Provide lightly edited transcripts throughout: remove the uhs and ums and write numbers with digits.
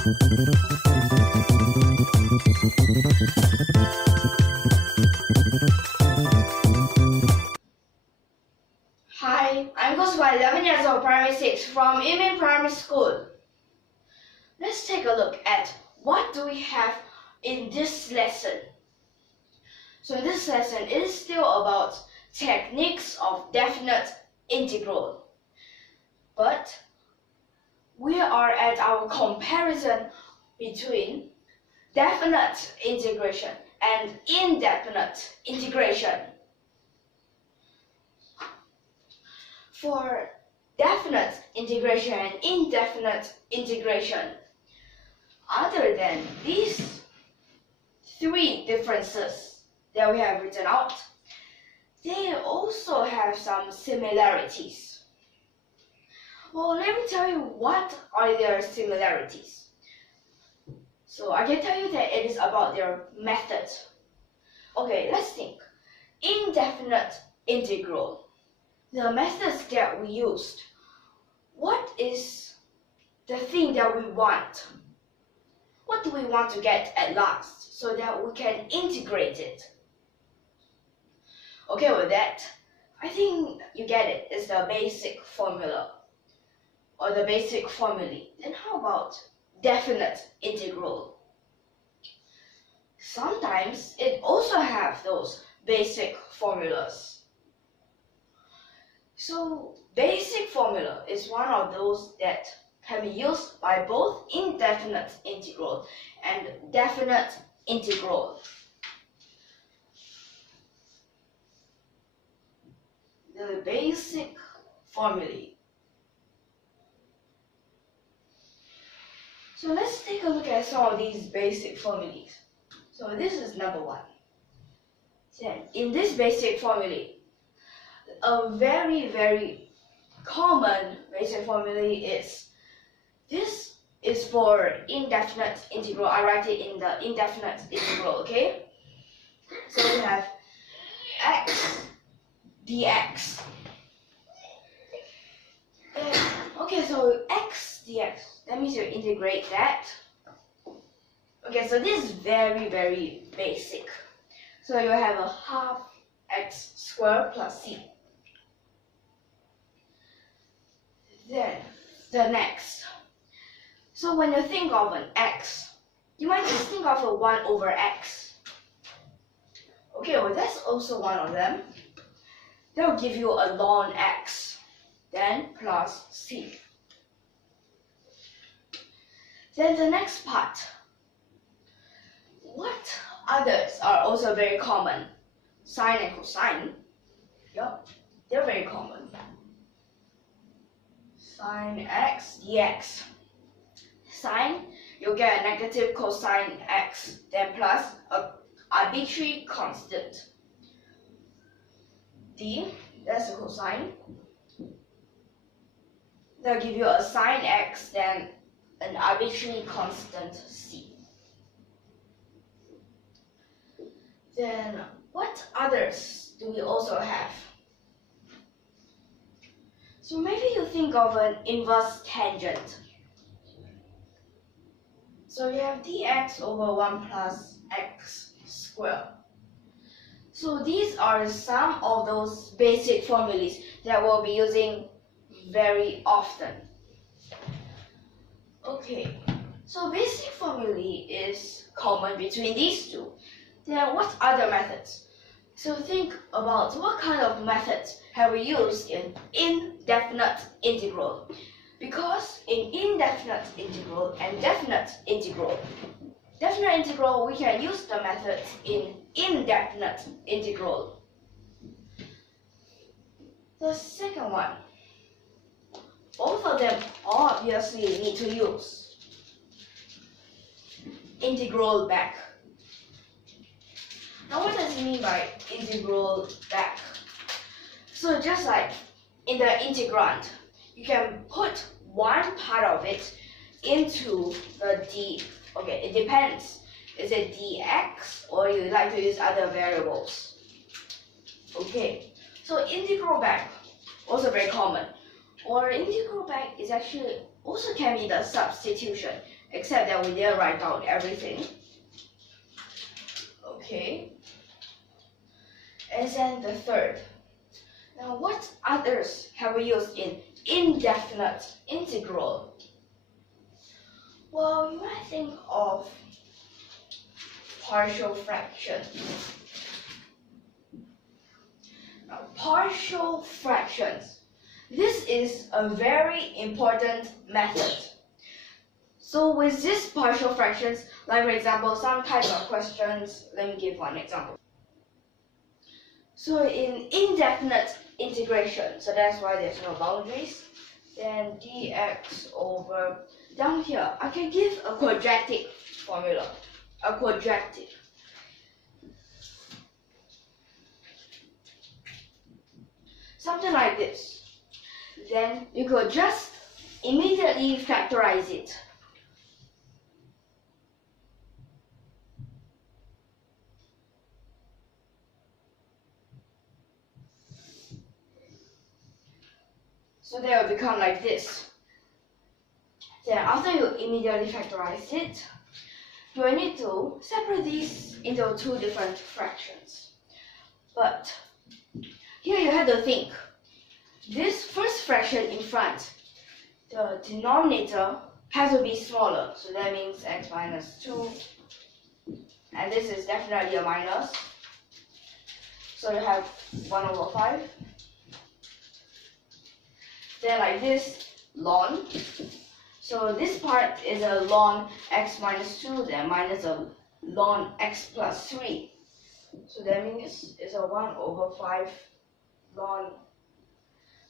Hi, I'm Guo Cheng Guang, 11 years old, primary 6, from YUMIN Primary School. Let's take a look at what do we have in this lesson. So in this lesson, it is still about techniques of definite integral. But we are at our comparison between definite integration and indefinite integration. For definite integration and indefinite integration, other than these three differences that we have written out, they also have some similarities. Well, let me tell you what are their similarities. So I can tell you that it is about their method. Okay, let's think. Indefinite integral. The methods that we used. What is the thing that we want? What do we want to get at last so that we can integrate it? Okay, with that, I think you get it. It's the basic formula or the basic formulae. Then how about definite integral? Sometimes it also have those basic formulas. So basic formula is one of those that can be used by both indefinite integral and definite integral. The basic formulae. So let's take a look at some of these basic formulas. So this is number one. Then in this basic formulae, a very common basic formula is, this is for indefinite integral. I write it in the indefinite integral, okay? So we have x dx. Okay, so x dx, that means you integrate that. Okay, so this is very basic. So you have a half x squared plus c. Then the next. So when you think of an x, you might just think of a 1 over x. Okay, well that's also one of them. That will give you a ln x, then plus c. Then the next part. What others are also very common? Sine and cosine. Yup, they're very common. Sine x dx. Sine, you'll get a negative cosine x, then plus an arbitrary constant. D, that's a cosine. They'll give you a sine x, then an arbitrary constant c. Then what others do we also have? So maybe you think of an inverse tangent. So you have dx over 1 plus x squared. So these are some of those basic formulas that we'll be using very often. Okay, so basic formulae is common between these two. Then what other methods? So think about what kind of methods have we used in indefinite integral. Because in indefinite integral and definite integral, we can use the methods in indefinite integral. The second one, both of them obviously need to use integral back. Now what does it mean by integral back? So just like in the integrand, you can put one part of it into the d. Okay, it depends. Is it dx or you like to use other variables? Okay, so integral back, also very common. Or integral back is actually also can be the substitution. except that we didn't write down everything. Okay. And then the third. Now, what others have we used in indefinite integral? Well, you might think of partial fraction. Now, partial fractions. This is a very important method. So with these partial fractions, like for example, some type of questions, let me give one example. So in indefinite integration, so that's why there's no boundaries, then dx over, down here, I can give a quadratic formula, a quadratic. Something like this. Then you could just immediately factorize it. So they will become like this. Then after you immediately factorize it, you will need to separate these into two different fractions. But here you have to think. This first fraction in front, the denominator has to be smaller. So that means x minus 2. And this is definitely a minus. So you have 1 over 5. Then like this, ln. So this part is a ln x minus 2, then minus a ln x plus 3. So that means it's a 1 over 5 ln.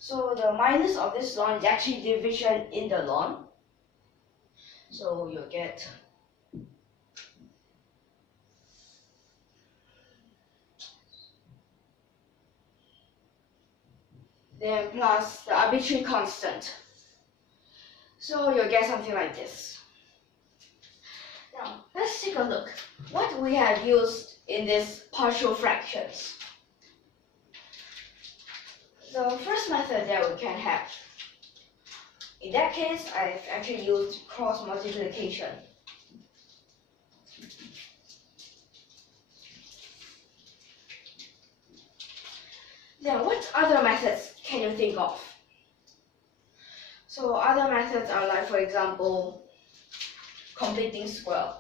So the minus of this ln is actually division in the ln. So you get then plus the arbitrary constant. So you'll get something like this. Now, let's take a look. What we have used in these partial fractions. The first method that we can have. In that case, I've actually used cross multiplication. Then what other methods can you think of? So other methods are like, for example, completing square.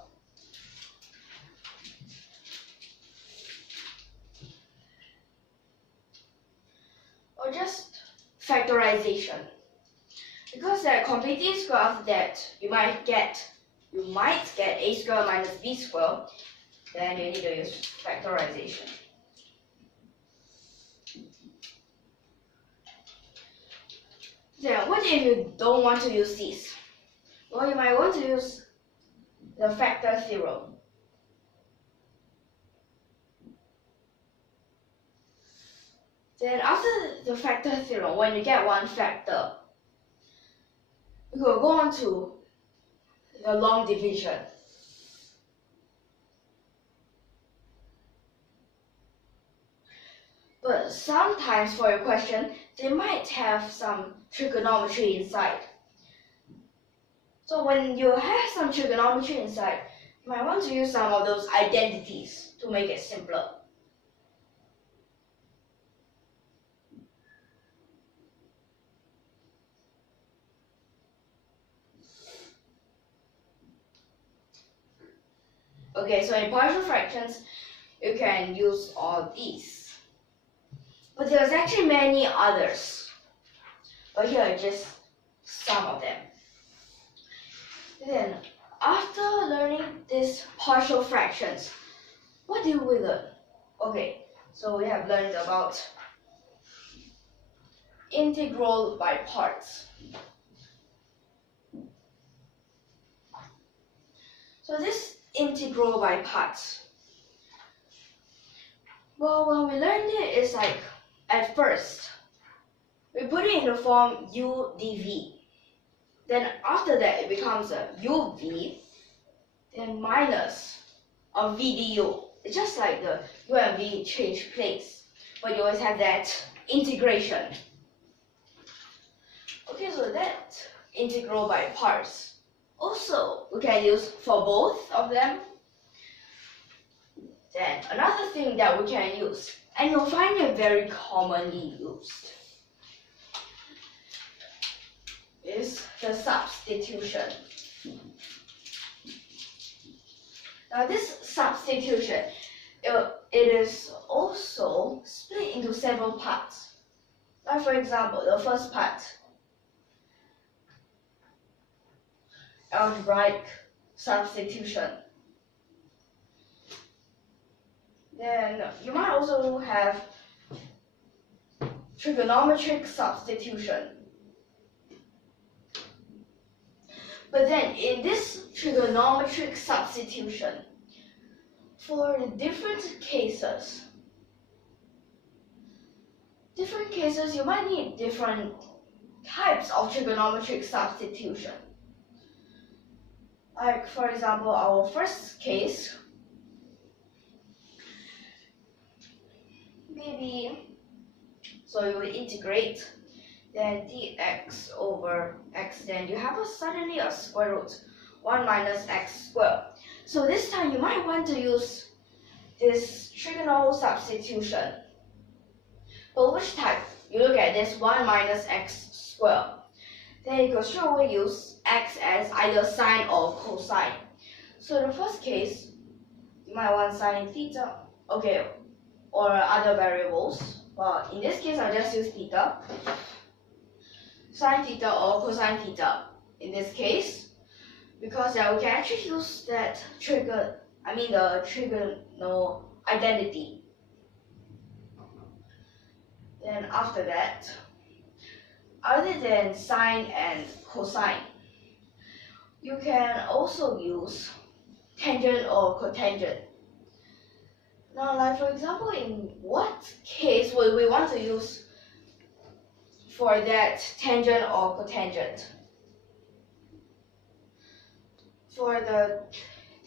Or just factorization. Because that completing square after that, you might get a square minus b square, then you need to use factorization. Then what if you don't want to use these? Well, you might want to use the factor theorem. Then after the factor theorem, when you get one factor, you will go on to the long division. But sometimes for your question, they might have some trigonometry inside. So when you have some trigonometry inside, you might want to use some of those identities to make it simpler. Okay, so in partial fractions, you can use all these. But there's actually many others. But here are just some of them. Then, after learning these partial fractions, what did we learn? Okay, so we have learned about integral by parts. So this integral by parts. Well, when we learned it, it's like, at first, we put it in the form u dv. Then after that, it becomes a uv, then minus a v du. It's just like the u and v change place, but you always have that integration. Okay, so that integral by parts also also we can use for both of them. Then another thing that we can use, and you'll find it very commonly used, is the substitution. Now this substitution, it is also split into several parts. Like for example, the first part, algebraic substitution. Then you might also have trigonometric substitution. But then in this trigonometric substitution, for different cases you might need different types of trigonometric substitution. Like for example, our first case, maybe, so you will integrate, then dx over x, then you have suddenly a square root, 1 minus x squared. So this time you might want to use this trigonal substitution. But which type? You look at this 1 minus x squared. Then you can straight away use x as either sine or cosine. So the first case, you might want sine theta, okay, or other variables. Well, in this case, I'll just use theta. Sine theta or cosine theta in this case, because we can actually use that the trigonal identity. Then after that, other than sine and cosine, you can also use tangent or cotangent. Now, like for example, in what case would we want to use for that tangent or cotangent? For the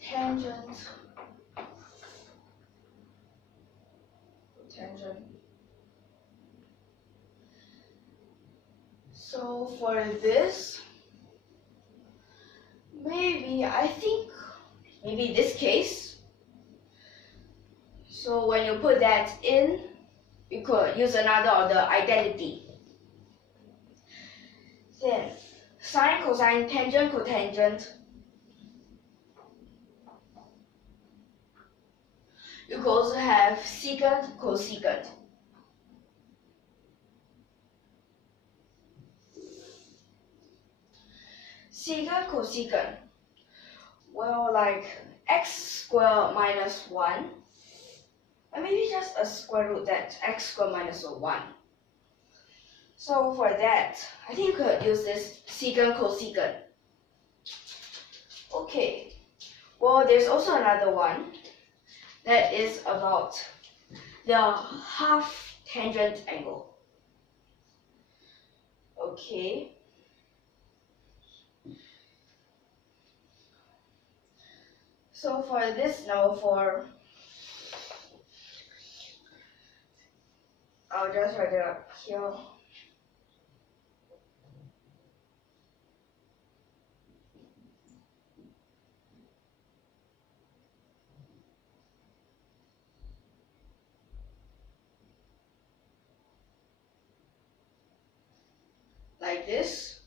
tangent, so for this, maybe this case. So when you put that in, you could use another of the identity. Then sine, cosine, tangent, cotangent. You could also have secant, cosecant. Secant, cosecant. Well, like x squared minus 1. Or maybe just a square root, that x squared minus 1. So for that, I think you could use this secant, cosecant. Okay, well, there's also another one that is about the half tangent angle. Okay. So for this now, I'll just write it up here. Like this.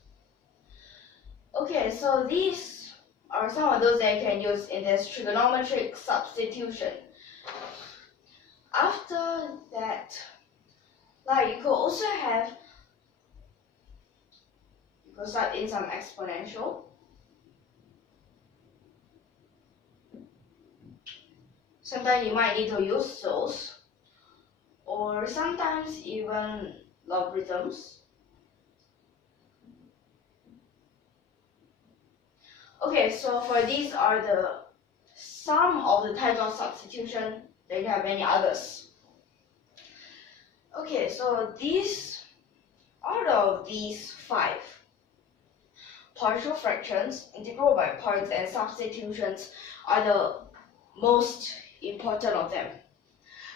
Okay, so these are some of those that you can use in this trigonometric substitution. After that, like you could also have, you could start in some exponential. Sometimes you might need to use those, or sometimes even logarithms. Okay, so for these are some of the types of substitution. Then you have many others. Okay, so out of these 5, partial fractions, integral by parts, and substitutions are the most important of them.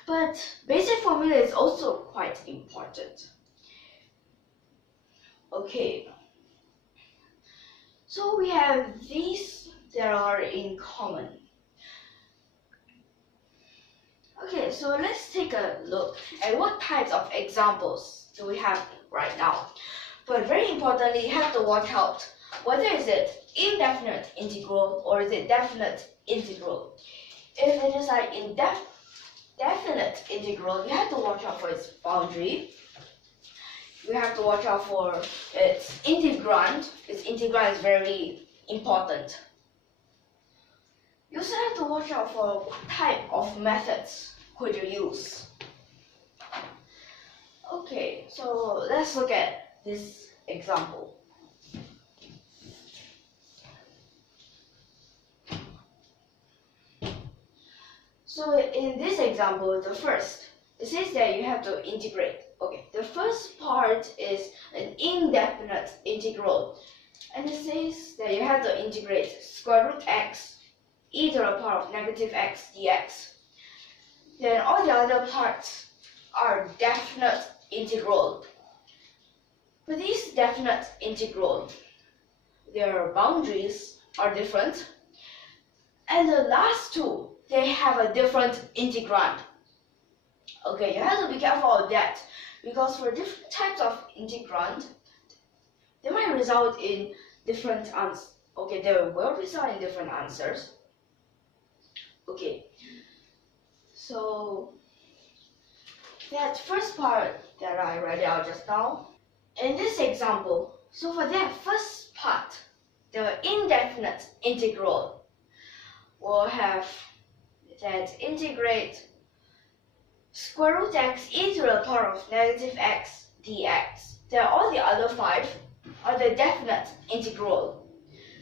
But basic formula is also quite important. Okay. So we have these that are in common. Okay, so let's take a look at what types of examples do we have right now. But very importantly, you have to watch out whether is it indefinite integral or is it definite integral. If it is like indefinite integral, you have to watch out for its boundary. You have to watch out for its integrand. Its integrand is very important. You also have to watch out for what type of methods could you use. Okay, so let's look at this example. So in this example, the first, it says that you have to integrate. Okay, the first part is an indefinite integral. And it says that you have to integrate square root x e to the power of negative x dx. Then all the other parts are definite integral. For these definite integral, their boundaries are different. And the last two, they have a different integrand. Okay, you have to be careful of that because for different types of integrand, they might result in different answers. Okay, they will result in different answers. Okay, so that first part that I read out just now, in this example, so for that first part, the indefinite integral will have that integrate square root x e to the power of negative x dx. Then all the other five are the definite integral.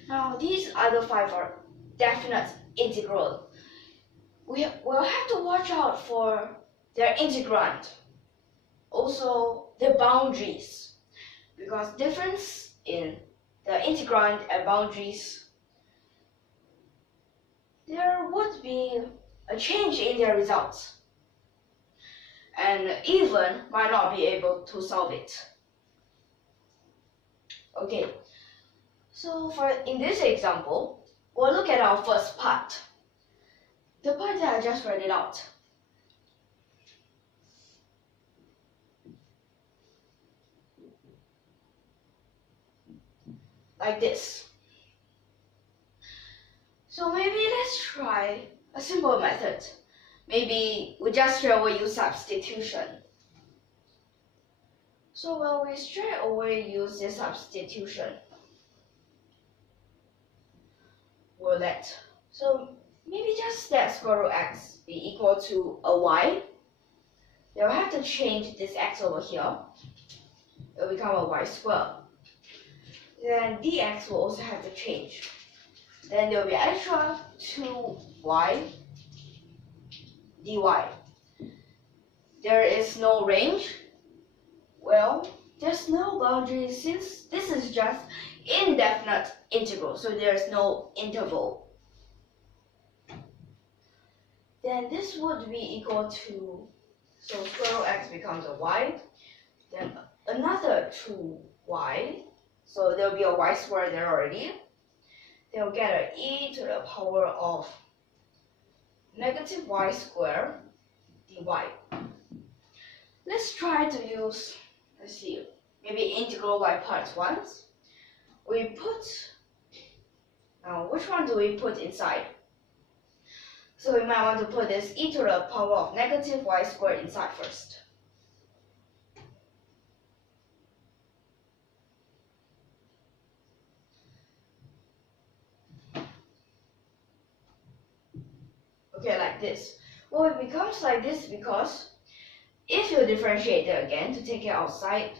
Now these other five are definite integral. We will have to watch out for their integrand, also the boundaries, because difference in the integrand and boundaries, there would be a change in their results, and even might not be able to solve it. Okay, so in this example, we'll look at our first part, the part that I just read it out. Like this. So maybe let's try a simple method. Maybe we just straight away use substitution. So when we straight away use this substitution, we'll let, so maybe just let square root x be equal to a y. Then we'll have to change this x over here. It will become a y squared. Then dx will also have to change. Then there will be extra 2y dy. There is no range. Well, there's no boundary since this is just indefinite integral, so there's no interval. Then this would be equal to, so square root x becomes a y, then another 2y, so there'll be a y squared there already. They'll get an e to the power of negative y squared dy. Let's try to use, let's see, maybe integral by parts once. We put, now which one do we put inside? So we might want to put this e to the power of negative y squared inside first. Okay, like this. Well, it becomes like this because if you differentiate it again to take it outside,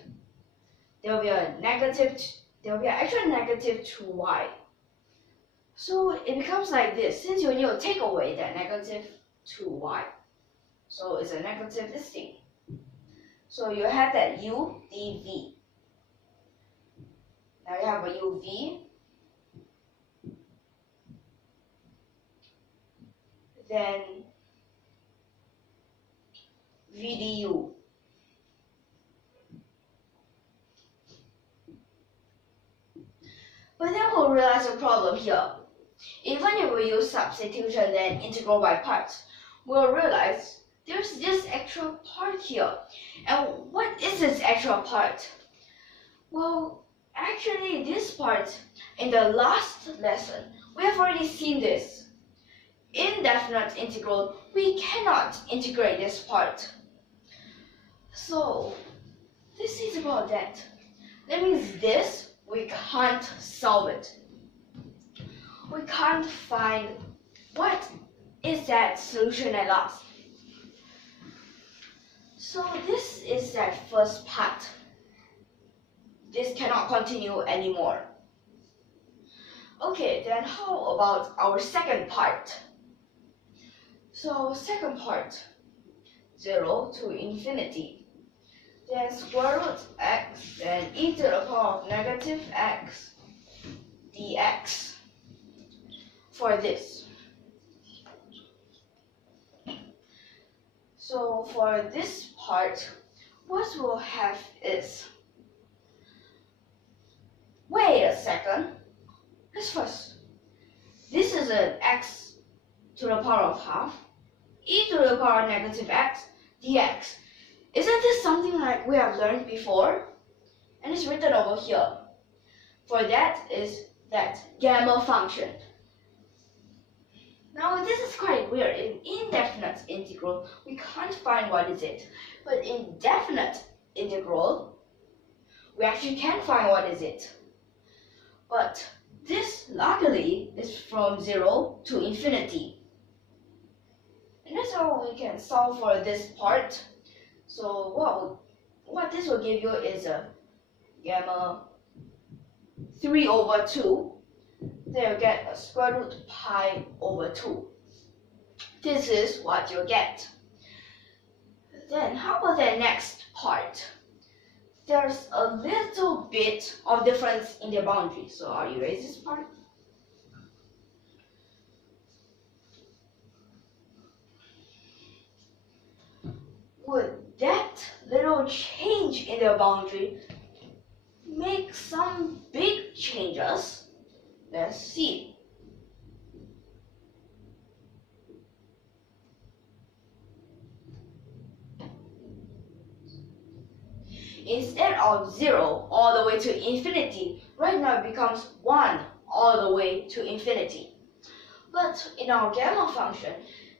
there will be an extra negative 2y. So it becomes like this, since you need to take away that negative 2y. So it's a negative this thing. So you have that u dv. Now you have a uv. Then vdu. But then we'll realize here. Even if we use substitution and integral by parts, we'll realize there's this extra part here. And what is this extra part? Well, actually this part, in the last lesson, we have already seen this. Indefinite integral, we cannot integrate this part. So, this is about that. That means this, we can't solve it. We can't find what is that solution at last. So this is that first part. This cannot continue anymore. Okay, then how about our second part? So second part, 0 to infinity. Then square root x, then e to the power of negative x dx for this. So for this part, what we'll have is, wait a second, let's first, this is an x to the power of half, e to the power of negative x dx. Isn't this something like we have learned before? And it's written over here. For that is that gamma function. Now this is quite weird. In indefinite integral, we can't find what is it. But in definite integral, we actually can find what is it. But this, luckily, is from 0 to infinity. And that's how we can solve for this part. So what this will give you is a gamma 3 over 2. Then you get a square root pi over 2. This is what you get. Then how about the next part? There's a little bit of difference in the boundary. So I'll erase this part. Would that little change in the boundary make some big changes? Let's see. Instead of 0 all the way to infinity, right now it becomes 1 all the way to infinity. But in our gamma function,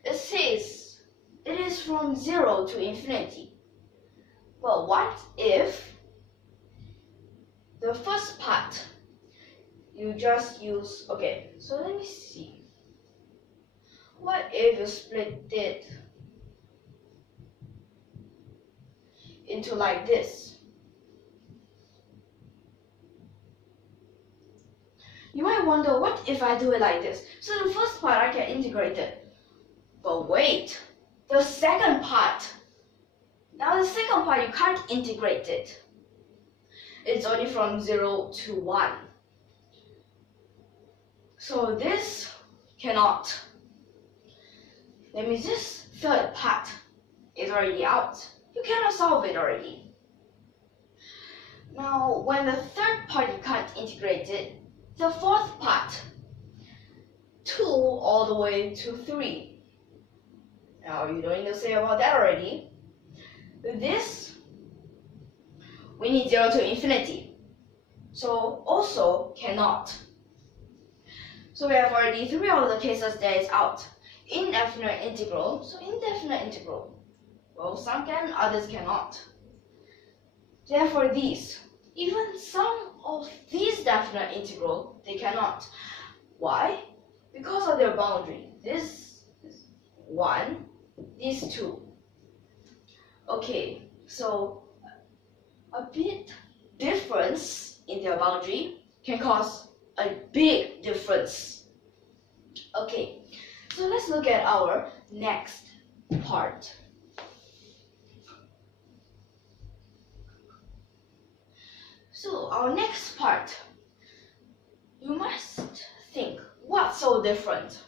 it says it is from 0 to infinity. But what if the first part, you just use, okay, so let me see. What if you split it into like this? You might wonder, what if I do it like this? So the first part I can integrate it. But wait, the second part. Now the second part you can't integrate it. It's only from 0 to 1. So this cannot. That means this third part is already out. You cannot solve it already. Now when the third part you can't integrate it, the fourth part, 2 all the way to 3. Now you don't need to say about that already. This, we need 0 to infinity. So also cannot. So we have already 3 of the cases that is out. Indefinite integral, so indefinite integral. Well, some can, others cannot. Therefore these, even some of these definite integral, they cannot. Why? Because of their boundary. This is 1, these 2. Okay, so a bit difference in their boundary can cause a big difference. Okay, so let's look at our next part. So our next part, you must think, what's so different?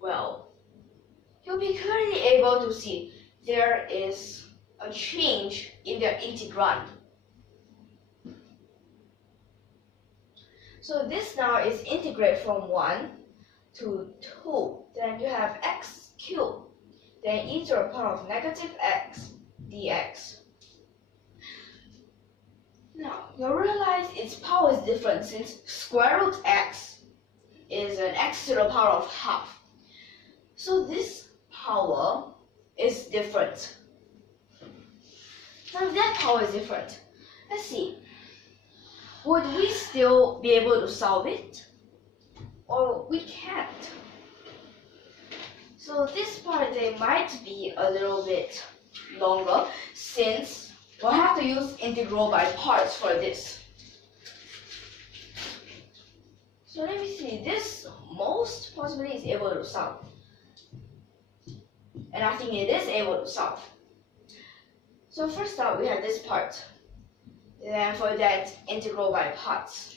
Well, you'll be clearly able to see there is a change in their integrand. So this now is integrate from 1 to 2. Then you have x cubed. Then e to the power of negative x dx. Now, you'll realize its power is different since square root x is an x to the power of half. So this power is different. Now, if that power is different, let's see. Would we still be able to solve it? Or we can't? So this part, they might be a little bit longer since we'll have to use integral by parts for this. So let me see, this most possibly is able to solve. And I think it is able to solve. So first up, we have this part. Then for that, integral by parts.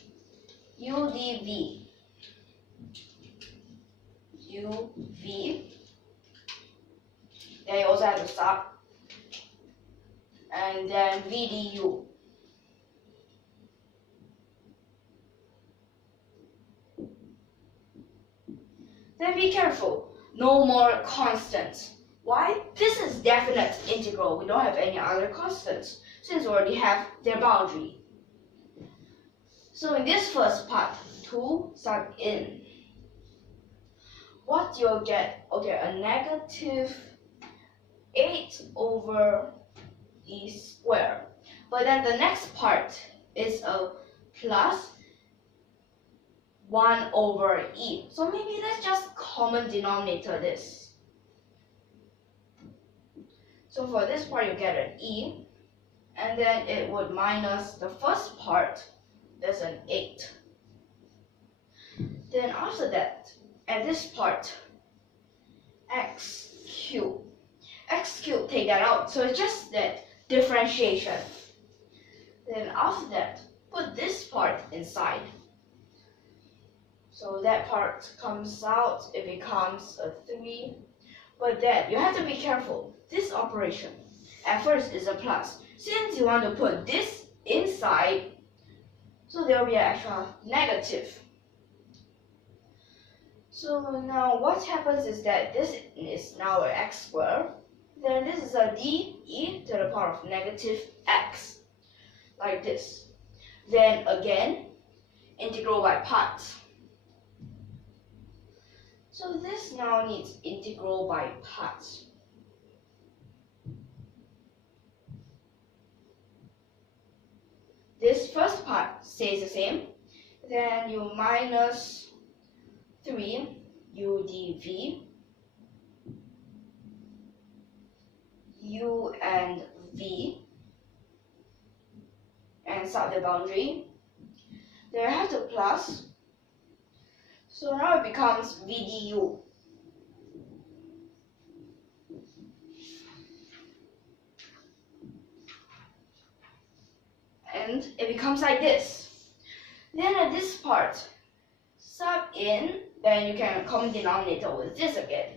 u dv. uv. Then you also have to stop. And then v du. Then be careful, no more constants. Why? This is definite integral. We don't have any other constants since we already have their boundary. So in this first part, 2 sub in. What you'll get, okay, a negative 8 over e squared. But then the next part is a plus 1 over e. So maybe let's just common denominator this. So for this part, you get an e, and then it would minus the first part, there's an 8. Then after that, at this part, x cubed. X cubed, take that out, so it's just that differentiation. Then after that, put this part inside. So that part comes out, it becomes a 3. But then you have to be careful. This operation at first is a plus. Since you want to put this inside, so there will be an extra negative. So now what happens is that this is now an x squared. Then this is a d e to the power of negative x, like this. Then again, integral by parts. So this now needs integral by parts. This first part stays the same. Then you minus 3 u dv, u and v, and start the boundary. Then I have to plus. So now it becomes v du. And it becomes like this. Then at this part, sub in, then you can common denominator with this again.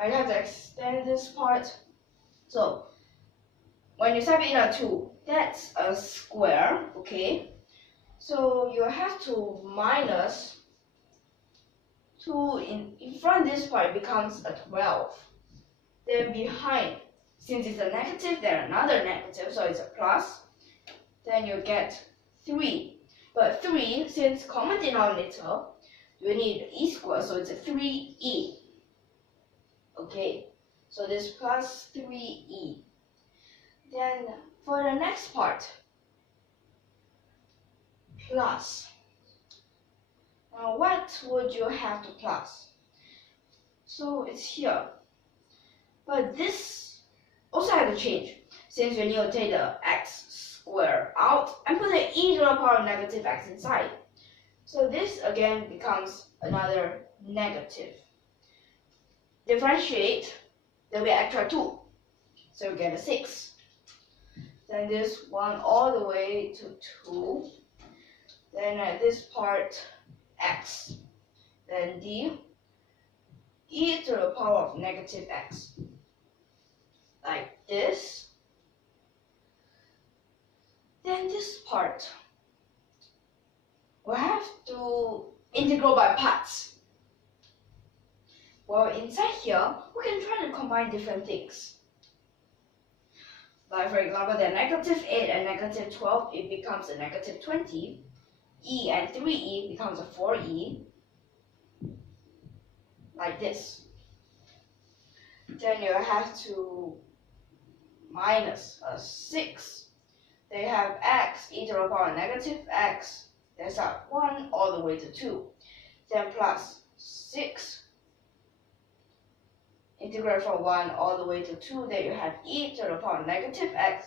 I have to extend this part. So when you sub in a 2, that's a square, okay? So you have to minus 2 in front of this part, becomes a 12. Then behind, since it's a negative, then another negative, so it's a plus. Then you get 3. But 3, since common denominator, you need e squared, so it's a 3e. Okay, so this plus 3e. Then for the next part, plus. Now what would you have to plus? So it's here. But this also had to change, since we need to take the x squared out and put the e to the power of negative x inside. So this again becomes another negative. Differentiate, there will be extra 2. So we get a 6. Then this one all the way to 2. Then at this part, x. Then d, e to the power of negative x. Like this. Then this part, we'll have to integral by parts. Well, inside here, we can try to combine different things. Like for example, the -8 and -12, it becomes a -20. E and 3e becomes a 4e. Like this. Then you have to minus a 6. Then you have x, e to the power -x. That's at 1 all the way to 2. Then plus 6. Integrate from 1 all the way to 2. Then you have e to the power -x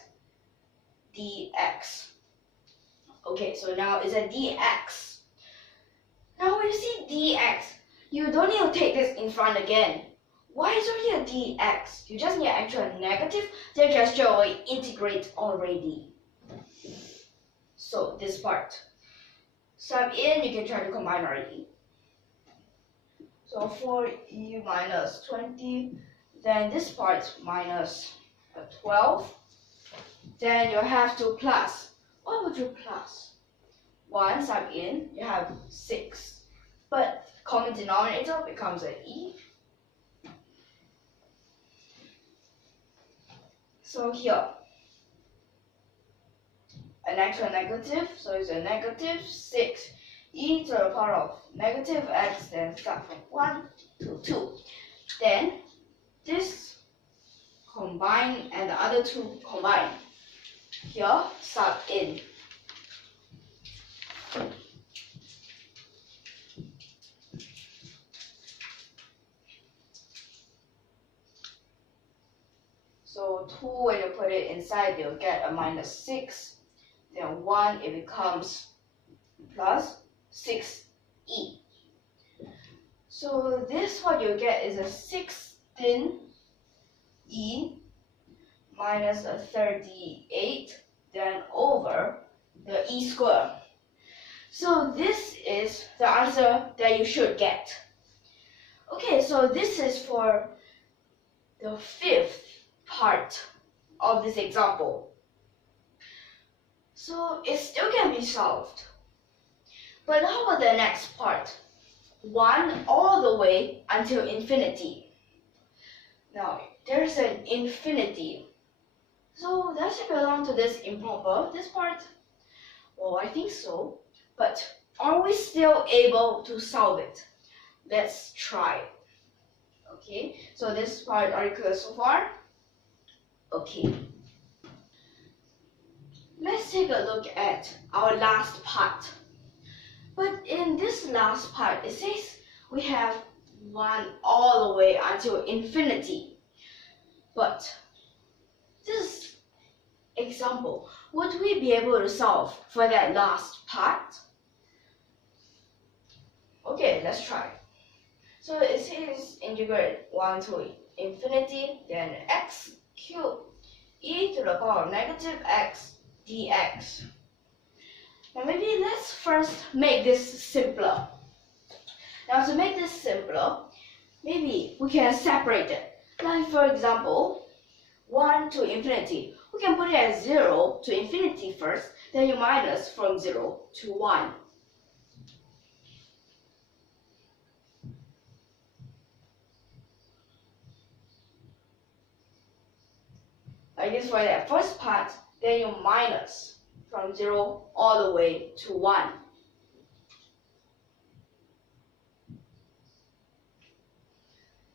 dx. Okay, so now it's a dx. Now when you see dx, you don't need to take this in front again. Why is already a dx? You just need an actual negative, then just straight away integrate already. So this part. Sum in, you can try to combine already. So 4e minus 20, then this part minus 12. Then you have to plus. What would you plus? 1 sum in, you have 6. But common denominator becomes an e. So here, an actual negative, so it's a -6. E to the power of -x, then start from 1 to 2. Then this combine and the other two combine. Here, sum in. So 2, when you put it inside, you'll get a -6. Then 1, it becomes plus 6e. So this, what you get is a 16e minus a 38, then over the e square. So this is the answer that you should get. Okay, so this is for the 5th part of this example. So it still can be solved. But how about the next part? 1 all the way until infinity. Now, there's an infinity. So does it belong to this improper, this part? Well, I think so. But are we still able to solve it? Let's try. Okay, so this part, are you clear so far? Okay. Let's take a look at our last part. But in this last part, it says we have 1 all the way until infinity. But this example, would we be able to solve for that last part? Okay, let's try. So it says integrate 1 to infinity, then x cubed e to the power of -x dx. Now maybe let's first make this simpler. Now to make this simpler, maybe we can separate it. Like for example, 1 to infinity. We can put it as 0 to infinity first, then you minus from 0 to 1. Like this for that first part, then you minus from 0 all the way to 1.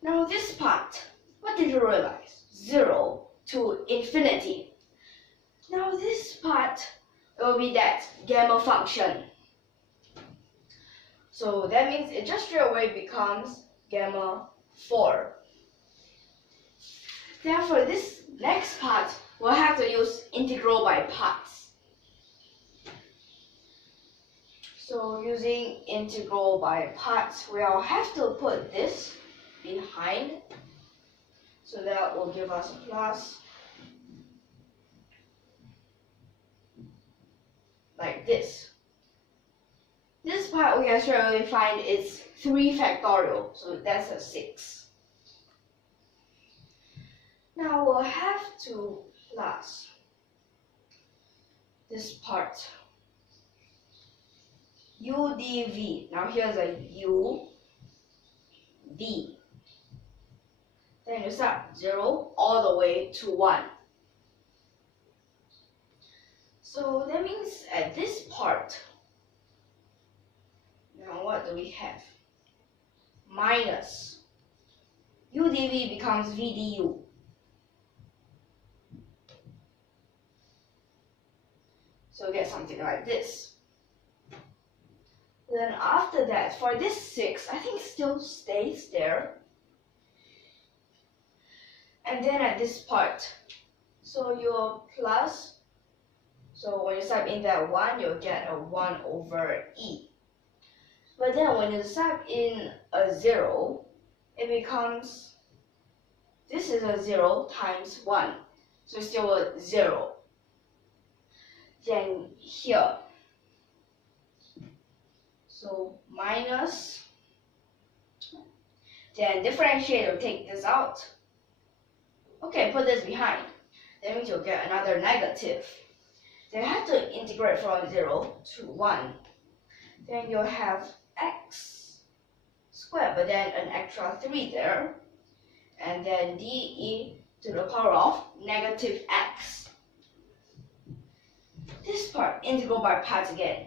Now this part, what did you realize? 0 to infinity. Now this part will be that gamma function. So that means it just straight away becomes gamma 4. Therefore, this next part, we'll have to use integral by parts. So using integral by parts, we'll have to put this behind. So that will give us a plus. Like this. This part we can straight away find is 3 factorial, so that's a 6. Now we'll have to plus this part. U dv. Now here's a U v. Then you start 0 all the way to 1. So that means at this part, now what do we have? Minus U dv becomes v du. So we get something like this. Then after that, for this 6, I think still stays there. And then at this part, so your plus, so when you sub in that 1, you'll get a 1 over e. But then when you sub in a 0, it becomes, this is a 0 times 1, so it's still a 0. Then here, so minus, then differentiate or take this out. Okay, put this behind. That means you'll get another negative. Then you have to integrate from 0 to 1. Then you'll have x squared, but then an extra 3 there. And then dE to the power of negative x. This part, integral by parts again.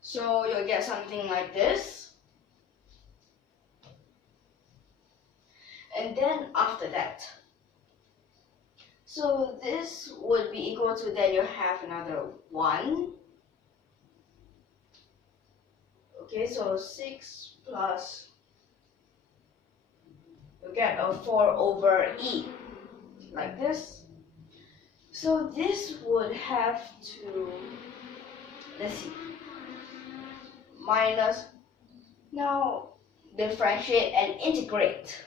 So you'll get something like this. And then after that, so this would be equal to, then you have another 1. Okay, so 6 plus, you get a 4 over e, like this. So this would have to, let's see, minus, now differentiate and integrate.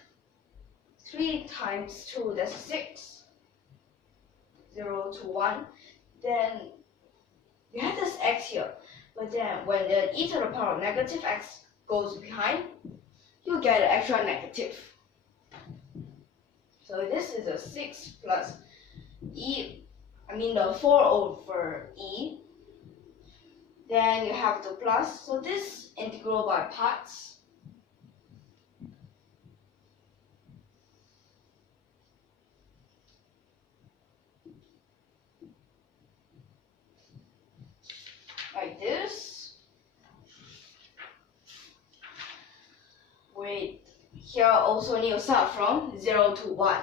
3 times 2, that's 6. 0 to 1. Then you have this x here. But then when the e to the power of negative x goes behind, you get an extra negative. So this is a 6 plus e, the 4 over e. Then you have the plus, so this integral by parts. Like this. Wait, here also need to start from 0 to 1.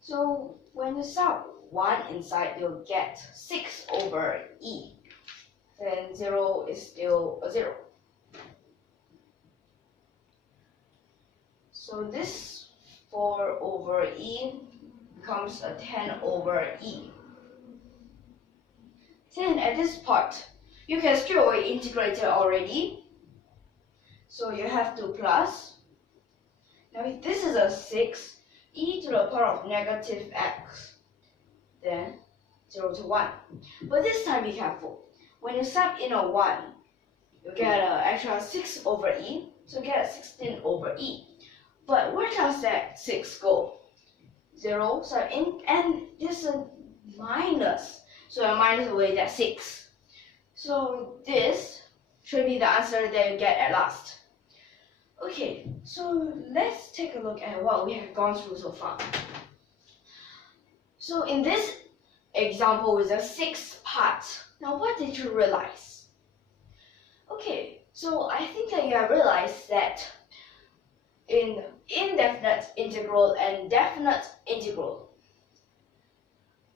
So when you start 1 inside, you'll get 6 over e. Then 0 is still a 0. So this 4 over e becomes a 10 over e. Then at this part, you can straight away integrate it already. So you have to plus. Now if this is a 6, e to the power of negative x, then 0 to 1. But this time be careful. When you sub in a 1, you get an extra 6 over e, so you get 16 over e. But where does that 6 go? 0, so in, and this is a minus, so I minus away that 6. So this should be the answer that you get at last. Okay, so let's take a look at what we have gone through so far. So in this example with the 6 parts, now what did you realize? Okay, so I think that you have realized that in indefinite integral and definite integral,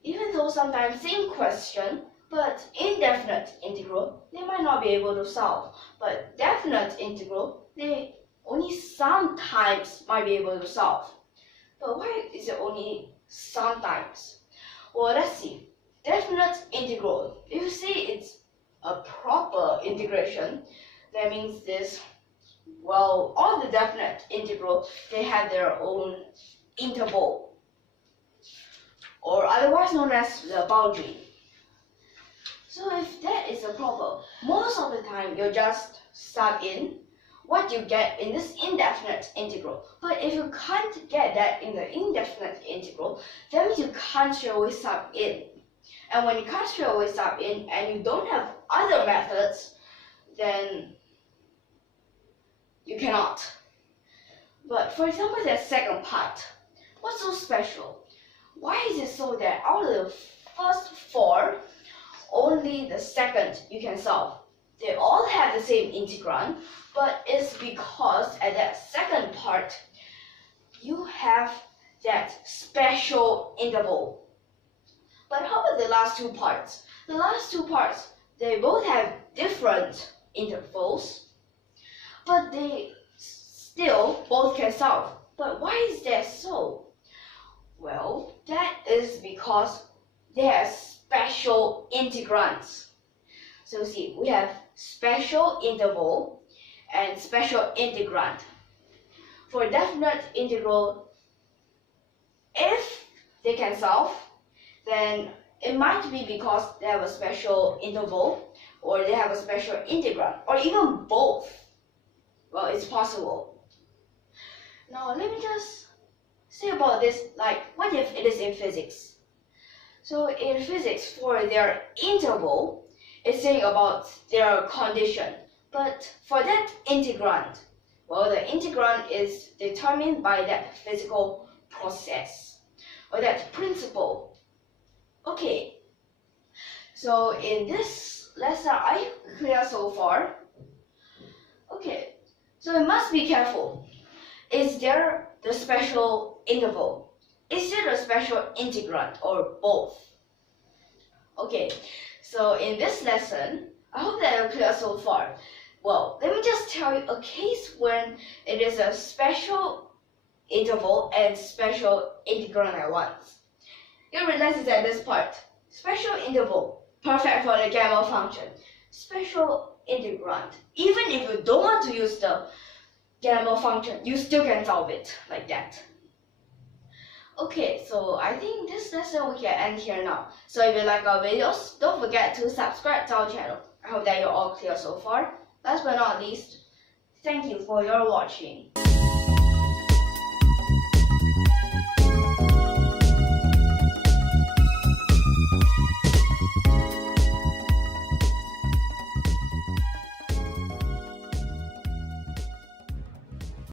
even though sometimes same question, but indefinite integral, they might not be able to solve. But definite integral, they only sometimes might be able to solve. But why is it only sometimes? Well, let's see. Definite integral, if you say it's a proper integration, that means this, well, all the definite integral, they have their own interval, or otherwise known as the boundary. So if that is a problem, most of the time you just sub in what you get in this indefinite integral. But if you can't get that in the indefinite integral, that means you can't straight away sub in. And when you can't straight away sub in and you don't have other methods, then you cannot. But for example, the second part, what's so special? Why is it so that out of the first four, only the second you can solve? They all have the same integrand, but it's because at that second part, you have that special interval. But how about the last two parts? The last two parts, they both have different intervals, but they still both can solve. But why is that so? Well, that is because they have special integrands. So see, we have special interval and special integrand. For definite integral, if they can solve, then it might be because they have a special interval, or they have a special integrand, or even both. Well, it's possible. Now let me just say about this, like, what if it is in physics? So in physics, for their interval, it's saying about their condition. But for that integrand, well, the integrand is determined by that physical process, or that principle. Okay, so in this lesson, are you clear so far? Okay, so you must be careful. Is there the special interval? Is there a special integrand, or both? Okay, so in this lesson, I hope that you're clear so far. Well, let me just tell you a case when it is a special interval and special integrand at once. You realize it's at this part. Special interval, perfect for the gamma function. Special integrand, even if you don't want to use the gamma function, you still can solve it like that. Okay, so I think this lesson we can end here now. So if you like our videos, don't forget to subscribe to our channel. I hope that you're all clear so far. Last but not least, thank you for your watching.